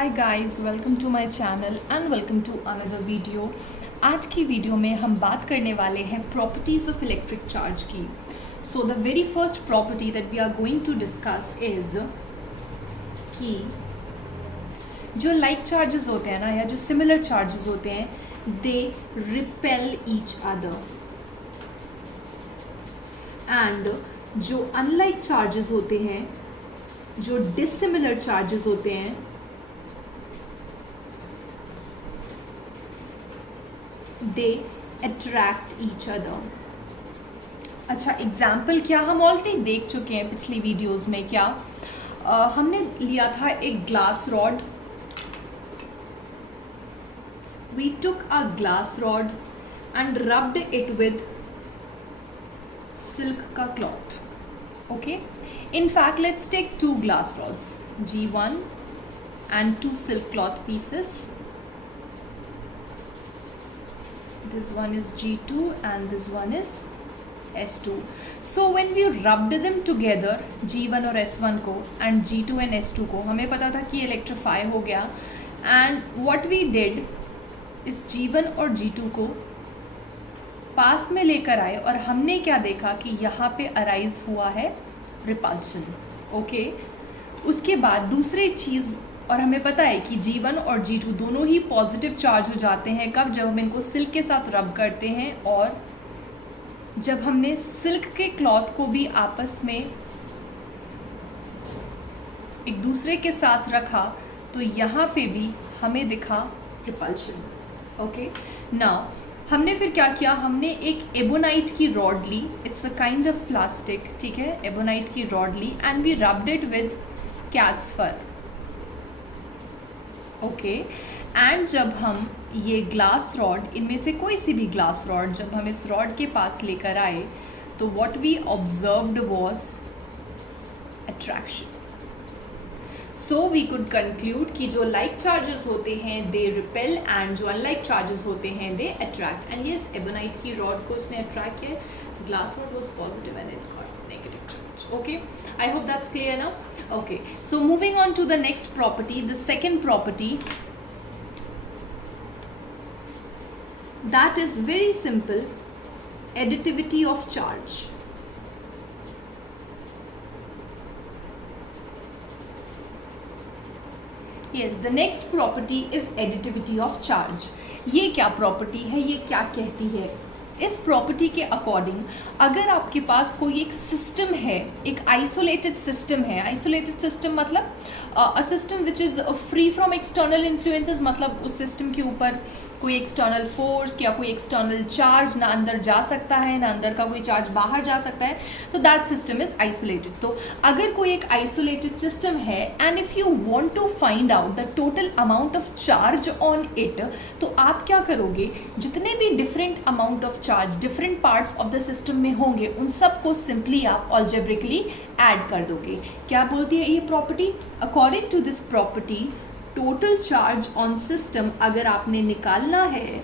Hi guys, welcome to my channel and welcome to another video. आज की video में हम बात करने वाले हैं प्रॉपर्टीज़ ऑफ इलेक्ट्रिक चार्ज की। So the very first property that we are going to discuss is कि जो लाइक चार्जेस होते हैं ना, या जो सिमिलर चार्जेस होते हैं, they repel each other, and जो अनलाइक चार्जेस होते हैं, जो डिसिमिलर चार्जेस होते हैं, दे अट्रैक्ट ईच अदर। अच्छा, एग्जाम्पल क्या, हम ऑलरेडी देख चुके हैं पिछली वीडियोस में। क्या हमने लिया था एक glass rod. We took a glass rod and rubbed it with silk का cloth. Okay, in fact let's take two glass rods, G1 and two silk cloth pieces. This one is G2 and this one is S2. So when we rubbed them together, G1 और S1 को and G2 and S2 को, हमें पता था कि electrify हो गया, and what we did इस G1 और G2 को पास में लेकर आए और हमने क्या देखा कि यहाँ पे अराइज हुआ है रिपल्शन। ओके, उसके बाद दूसरी चीज़, और हमें पता है कि G1 और G2 दोनों ही पॉजिटिव चार्ज हो जाते हैं कब, जब हम इनको सिल्क के साथ रब करते हैं, और जब हमने सिल्क के क्लॉथ को भी आपस में एक दूसरे के साथ रखा तो यहाँ पे भी हमें दिखा रिपल्शन। ओके, नाउ हमने फिर क्या किया, हमने एक एबोनाइट की रॉड ली, it's a kind of plastic, ठीक है, एबोनाइट की रॉड ली and we rubbed it with cat's fur. Okay, and जब हम ये ग्लास रॉड, इनमें से कोई सी भी ग्लास रॉड, जब हम इस रॉड के पास लेकर आए तो what we observed was attraction. So we could conclude कि जो लाइक चार्जेस होते हैं दे रिपेल, एंड जो अनलाइक चार्जेस होते हैं they attract. And yes, ebonite की रॉड को उसने अट्रैक्ट किया, glass rod was positive and it got negative charge. Okay, I hope that's clear ना। Okay, so moving on to the next property, the second property, that is very simple, additivity of charge. Yes, the next property is additivity of charge. ये क्या property है, ये क्या कहती है? इस property के अकॉर्डिंग अगर आपके पास कोई एक सिस्टम है, एक आइसोलेटेड सिस्टम है, आइसोलेटेड सिस्टम मतलब a system which is free from external influences, मतलब उस सिस्टम के ऊपर कोई एक्सटर्नल फोर्स या कोई एक्सटर्नल चार्ज ना अंदर जा सकता है, ना अंदर का कोई चार्ज बाहर जा सकता है, तो दैट सिस्टम इज आइसोलेटेड। तो अगर कोई एक आइसोलेटेड सिस्टम है and if you want to find out the total amount of charge on it, तो आप क्या करोगे, जितने भी different amount of charge different parts of the system में होंगे उन सब को सिंपली आप ऑल्जेब्रिकली ऐड कर दोगे। क्या बोलती है ये property? According to this property, total charge on system अगर आपने निकालना है,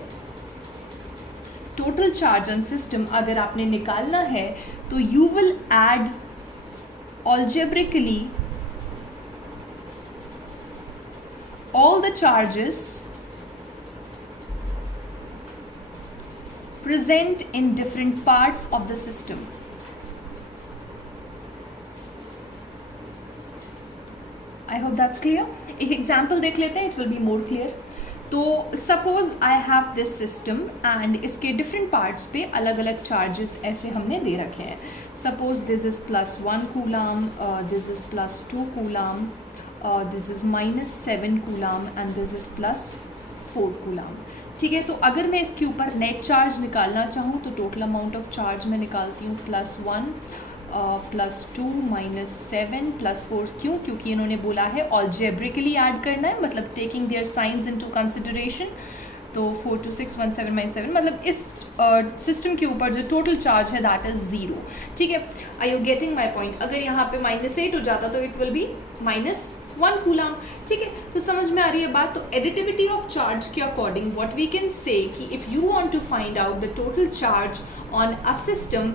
टोटल चार्ज ऑन सिस्टम अगर आपने निकालना है तो you will add algebraically all the charges present in different parts of the system. I hope that's clear. एक एग्जाम्पल देख लेते हैं, it will be more clear. तो suppose I have this system and इसके डिफरेंट पार्ट्स पे अलग अलग charges ऐसे हमने दे रखे हैं। Suppose this is +1 coulomb, this is +2 coulomb, this is -7 coulomb and this is +4 कूलाम। ठीक है, तो अगर मैं इसके ऊपर नेट चार्ज निकालना चाहूँ तो टोटल अमाउंट ऑफ चार्ज मैं निकालती हूँ +1 +2 -7 +4। क्यों? क्योंकि इन्होंने बोला है ऑल्जेब्रिकली ऐड करना है, मतलब taking their science into consideration. तो 4 2 6 1 7 9 7, मतलब इस सिस्टम के ऊपर जो टोटल चार्ज है दैट इज़ 0। ठीक है, are you getting my point? अगर यहाँ पे -8 हो जाता तो इट विल बी -1 कूलाम। ठीक है, तो समझ में आ रही है बात? तो एडिटिविटी ऑफ चार्ज के according what we can say कि if you want to find out the total charge on a system,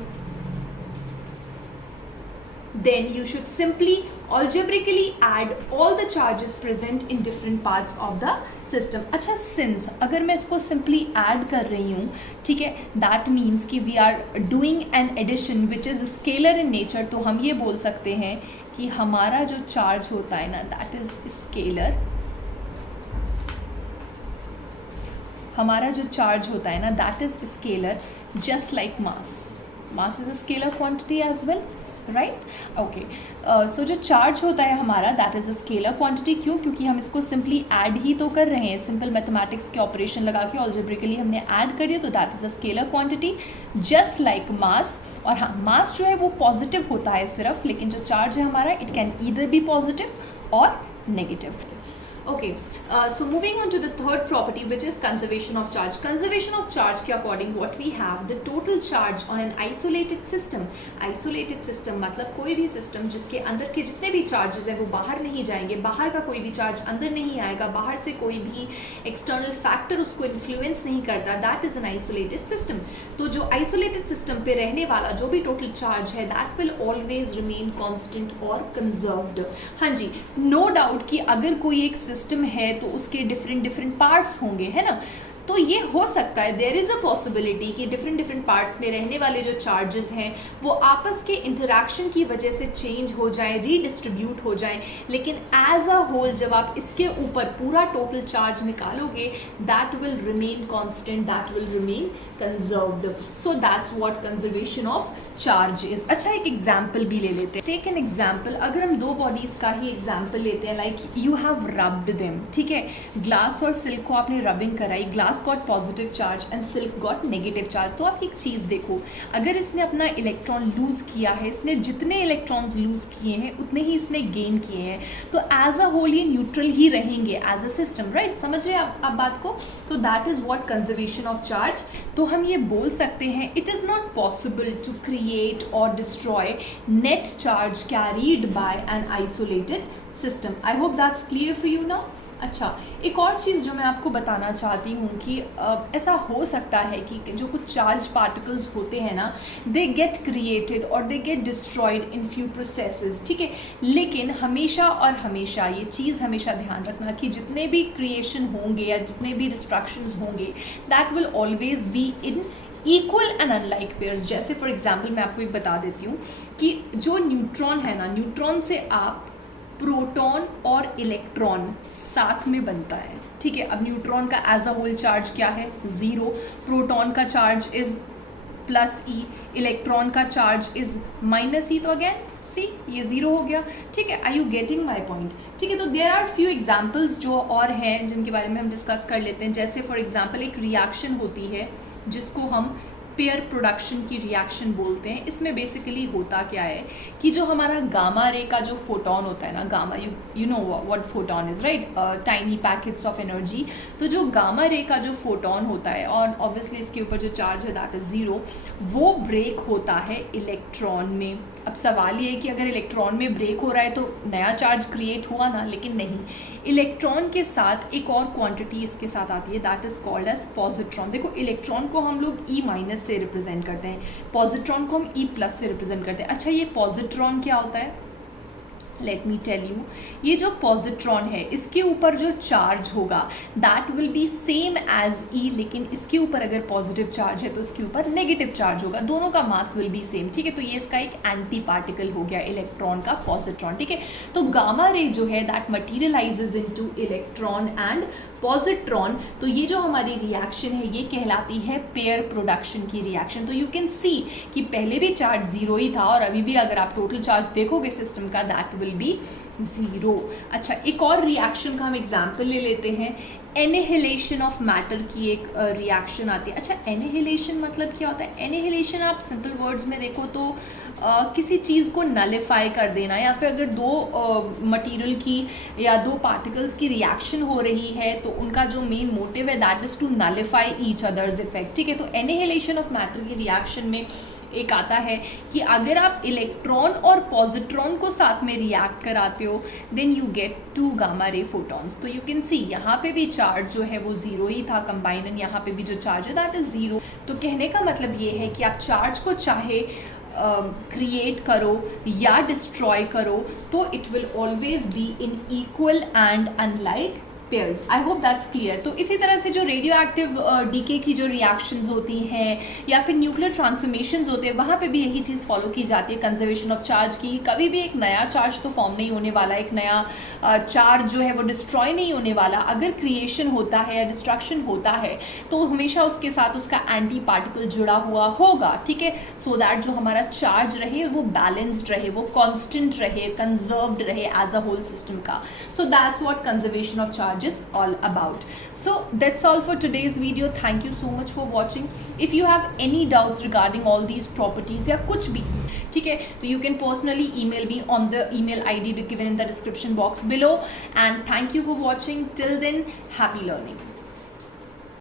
then you should simply algebraically add all the charges present in different parts of the system. अच्छा, since अगर मैं इसको simply add कर रही हूँ, ठीक है, that means कि we are doing an addition which is scalar in nature, तो हम ये बोल सकते हैं कि हमारा जो चार्ज होता है ना, that is scalar. हमारा जो चार्ज होता है ना, that is scalar, just like mass. Mass is a scalar quantity as well, right? Okay. So जो चार्ज होता है हमारा, that is a scalar quantity. क्यों? क्योंकि हम इसको simply add ही तो कर रहे हैं, सिंपल मैथमेटिक्स के ऑपरेशन लगा के algebraically हमने add कर दिया, तो that is a scalar quantity, just like mass. और हाँ, mass जो है वो पॉजिटिव होता है सिर्फ, लेकिन जो चार्ज है हमारा, it can either be positive or negative. Okay, so moving on to the third property, which is conservation of charge. Conservation of charge के according what we have, the total charge on an isolated system. Isolated system मतलब कोई भी system जिसके अंदर के जितने भी charges हैं वो बाहर नहीं जाएंगे, बाहर का कोई भी charge अंदर नहीं आएगा, बाहर से कोई भी external factor उसको influence नहीं करता, that is an isolated system. तो जो isolated system पे रहने वाला जो भी total charge है, that will always remain constant और conserved. हाँ जी, no doubt कि अगर कोई एक सिस्टम है तो उसके डिफरेंट पार्ट्स होंगे, है ना, तो ये हो सकता है, देयर इज़ अ पॉसिबिलिटी कि डिफरेंट पार्ट्स में रहने वाले जो चार्जेस हैं वो आपस के इंटरेक्शन की वजह से चेंज हो जाए, रीडिस्ट्रीब्यूट हो जाए, लेकिन एज अ होल जब आप इसके ऊपर पूरा टोटल चार्ज निकालोगे, that will remain constant, that will remain conserved. So that's what conservation of charge is. अच्छा, एक एग्जाम्पल भी ले लेते हैं. टेक एन एग्जाम्पल, अगर हम दो बॉडीज़ का ही एग्जाम्पल लेते हैं, like you have rubbed them, ठीक है, ग्लास और सिल्क को आपने रबिंग कराई, glass got positive charge and silk got negative charge. तो आप एक चीज़ देखो, अगर इसने अपना इलेक्ट्रॉन लूज़ किया है, इसने जितने इलेक्ट्रॉन्स लूज़ किए हैं उतने ही इसने गेन किए हैं, तो एज अ होल ये न्यूट्रल ही रहेंगे एज अ सिस्टम, राइट? समझ रहे हैं आप बात को? तो that is what conservation of charge. तो हम ये बोल सकते हैं, it is not possible to create और destroy net charge carried by an isolated system. I hope that's clear for you now. अच्छा, एक और चीज़ जो मैं आपको बताना चाहती हूँ कि ऐसा हो सकता है कि जो कुछ चार्ज पार्टिकल्स होते हैं ना, दे गेट क्रिएटेड और they get destroyed in few processes, ठीक है, लेकिन हमेशा और हमेशा ये चीज़ हमेशा ध्यान रखना कि जितने भी क्रिएशन होंगे या जितने भी डिस्ट्रक्शंस होंगे, that will always be in equal and unlike pairs. जैसे फॉर एग्जाम्पल मैं आपको एक बता देती हूँ कि जो न्यूट्रॉन है ना, न्यूट्रॉन से आप प्रोटॉन और इलेक्ट्रॉन साथ में बनता है, ठीक है. अब न्यूट्रॉन का एज अ होल चार्ज क्या है? 0. प्रोटॉन का चार्ज इज़ +E, इलेक्ट्रॉन का चार्ज इज़ -E, तो अगेन सी ये 0 हो गया, ठीक है. Are you getting my point? ठीक है. तो देयर आर फ्यू एग्जाम्पल्स जो और हैं जिनके बारे में हम डिस्कस कर लेते हैं. जैसे फॉर एग्जाम्पल एक रिएक्शन होती है जिसको हम पेयर प्रोडक्शन की रिएक्शन बोलते हैं. इसमें बेसिकली होता क्या है कि जो हमारा गामा रे का जो फोटोन होता है ना, gamma, you know what photon is, right? Tiny packets of energy. तो जो गामा रे का जो फोटोन होता है, और ऑब्वियसली इसके ऊपर जो चार्ज है दैट इज़ 0, वो ब्रेक होता है इलेक्ट्रॉन में. अब सवाल ये है कि अगर इलेक्ट्रॉन में ब्रेक हो रहा है तो नया चार्ज क्रिएट हुआ ना, लेकिन नहीं. इलेक्ट्रॉन के साथ एक और क्वांटिटी इसके साथ आती है, that is called as positron. देखो, इलेक्ट्रॉन को हम लोग E- से रिप्रेजेंट करते हैं, पॉजिट्रॉन को हम E+ से रिप्रेजेंट करते हैं. अच्छा, ये पॉजिट्रॉन क्या होता है? Let me tell you. ये जो पॉजिट्रॉन है इसके ऊपर जो चार्ज होगा that will be same as E, लेकिन इसके ऊपर अगर पॉजिटिव चार्ज है तो इसके ऊपर नेगेटिव चार्ज होगा. दोनों का मास विल बी सेम, ठीक है. तो ये इसका एक एंटी पार्टिकल हो गया इलेक्ट्रॉन का, पॉजिट्रॉन, ठीक है. तो गामा रे जो है that materialises into electron and positron. तो ये जो हमारी रिएक्शन है ये कहलाती है पेयर प्रोडक्शन की रिएक्शन. तो यू कैन सी कि पहले भी चार्ज 0 ही था और अभी भी अगर आप टोटल चार्ज देखोगे सिस्टम का, दैट विल बी 0. अच्छा, एक और रिएक्शन का हम एग्जाम्पल ले लेते हैं. एनिहिलेशन ऑफ मैटर की एक रिएक्शन आती है. अच्छा, एनिहिलेशन मतलब क्या होता है? एनिहिलेशन आप सिंपल वर्ड्स में देखो तो किसी चीज़ को नलिफाई कर देना, या फिर अगर दो मटेरियल की या दो पार्टिकल्स की रिएक्शन हो रही है तो उनका जो मेन मोटिव है that is to nullify each other's effect, ठीक है. तो एनिहिलेशन ऑफ मैटर की रिएक्शन में एक आता है कि अगर आप इलेक्ट्रॉन और पॉजिट्रॉन को साथ में रिएक्ट कराते हो then you get 2 gamma ray photons. तो यू कैन सी यहाँ पे भी चार्ज जो है वो 0 ही था कंबाइन, एंड यहाँ पे भी जो चार्ज है दैट इज़ 0. तो कहने का मतलब ये है कि आप चार्ज को चाहे क्रिएट करो या डिस्ट्रॉय करो तो it will always be in equal and unlike pairs. I hope that's clear. तो इसी तरह से जो रेडियो एक्टिव डीके की जो रिएक्शंस होती हैं या फिर न्यूक्लियर ट्रांसफॉर्मेशंस होते हैं, वहाँ पे भी यही चीज़ फॉलो की जाती है कंजर्वेशन ऑफ चार्ज की। कभी भी एक नया चार्ज तो फॉर्म नहीं होने वाला, एक नया चार्ज जो है वो डिस्ट्रॉय नहीं होने वाला। अगर क्रिएशन होता है या डिस्ट्रक्शन होता है तो हमेशा उसके साथ उसका एंटी पार्टिकल जुड़ा हुआ होगा, ठीक है, सो दैट जो हमारा चार्ज रहे वो बैलेंस्ड रहे, वो कॉन्स्टेंट रहे, कंजर्व्ड रहे एज अ होल सिस्टम का। So that's what conservation of charge is all about. So that's all for today's video. Thank you so much for watching. If you have any doubts regarding all these properties या कुछ भी, ठीक है, तो you can personally email me on the email ID given in the description box below. And thank you for watching. Till then, happy learning.